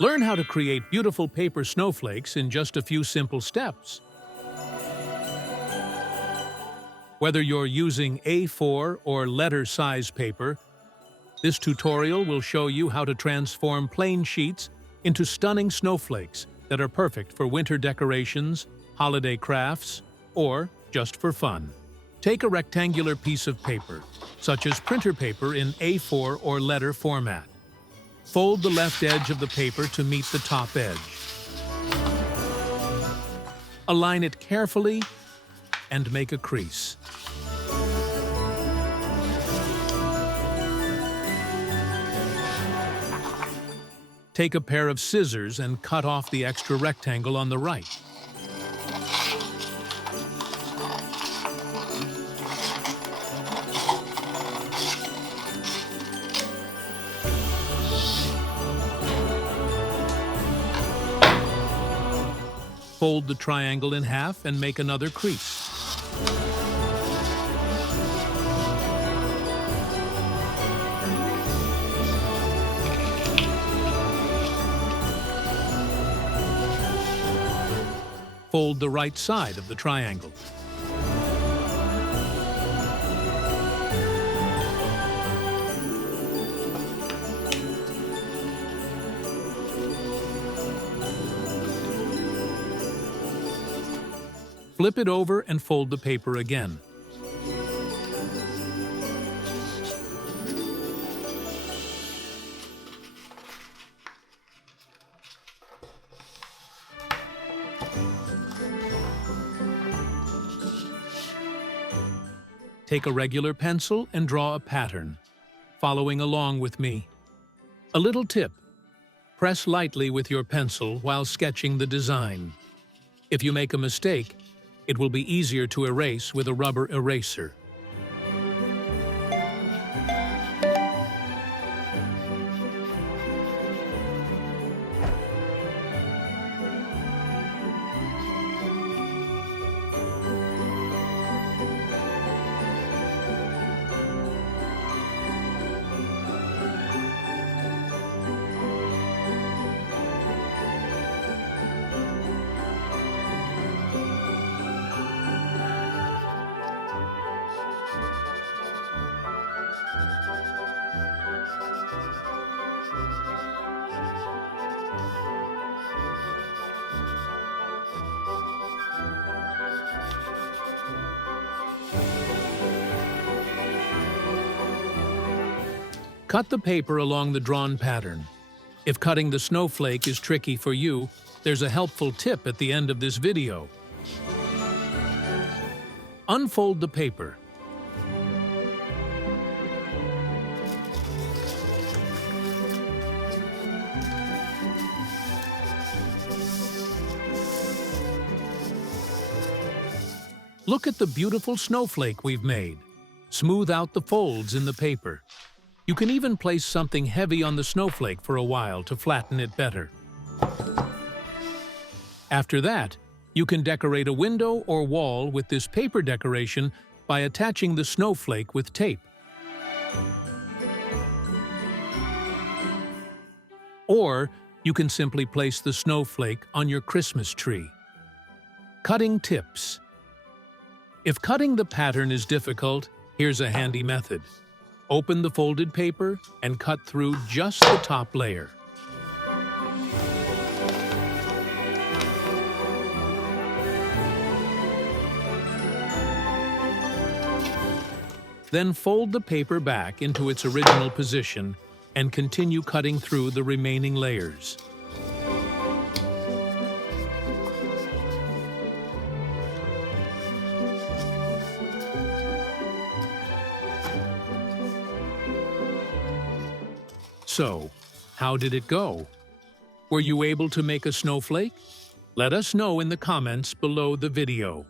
Learn how to create beautiful paper snowflakes in just a few simple steps. Whether you're using A4 or letter-size paper, this tutorial will show you how to transform plain sheets into stunning snowflakes that are perfect for winter decorations, holiday crafts, or just for fun. Take a rectangular piece of paper, such as printer paper in A4 or letter format. Fold the left edge of the paper to meet the top edge. Align it carefully and make a crease. Take a pair of scissors and cut off the extra rectangle on the right. Fold the triangle in half and make another crease. Fold the right side of the triangle. Flip it over and fold the paper again. Take a regular pencil and draw a pattern, following along with me. A little tip: press lightly with your pencil while sketching the design. If you make a mistake, it will be easier to erase with a rubber eraser. Cut the paper along the drawn pattern. If cutting the snowflake is tricky for you, there's a helpful tip at the end of this video. Unfold the paper. Look at the beautiful snowflake we've made. Smooth out the folds in the paper. You can even place something heavy on the snowflake for a while to flatten it better. After that, you can decorate a window or wall with this paper decoration by attaching the snowflake with tape. Or you can simply place the snowflake on your Christmas tree. Cutting tips. If cutting the pattern is difficult, here's a handy method. Open the folded paper and cut through just the top layer. Then fold the paper back into its original position and continue cutting through the remaining layers. So, how did it go? Were you able to make a snowflake? Let us know in the comments below the video.